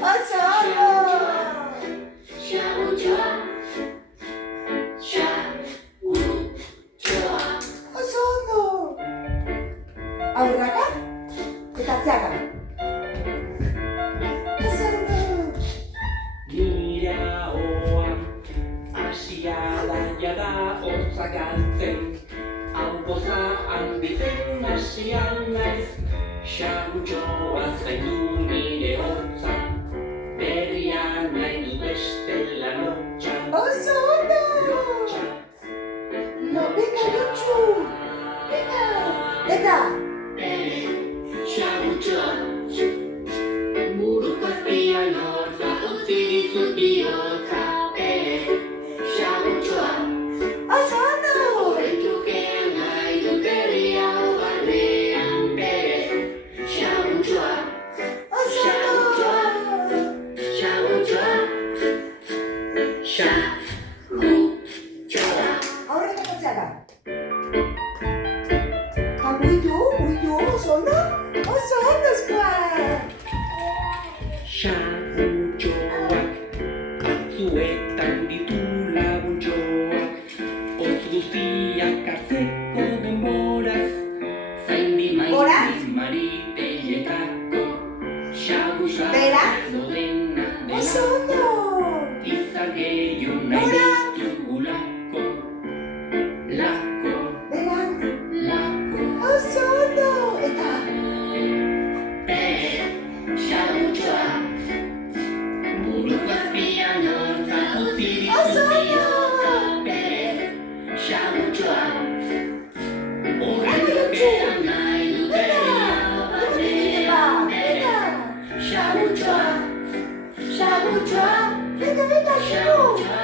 어서 어서 Aurraka eta atzeaka. Oso ondo. Nire ahoan hasia da jada hotza galtzen, hau goza handitzen hasian naiz, xagutxoa zaindu nire hotza, berria nahi du bestela lotxa. Oso ondo. No, venga, lotxu. Venga. Eta. Xagutxoa, buruko azpian hortza, utzi dizut bihotza, xagutxoa. Oso ondo. Horren trukean nahi dut berri hau barnean berez, xagutxoa, Oso ondo. xagutxoa, xagutxoa. Aurreka eta atzeaka. Muitu, oso ondo. Oso ondo, Squad. Xagutxoak, batzuetan ditu laguntxoak, hotz guztiak hartzeko denboraz, zaindi Goraz? mariteletako, xagusa Beraz? edo dena Oso dela, ondo. izar gehiago nahi Goraz? ditugulako, lako, Beraz. lako. Oso ondo. Eta. Xagutxoa, buruko azpian hortza, utzi Oso dizut ondo. bihotza, berez, xagutxoa. Horren Venga, trukean lotxu. nahi dut Venga. berri hau barnean berez, xagutxoa, Xagutxoa. Venga, lotxu. xagutxoa.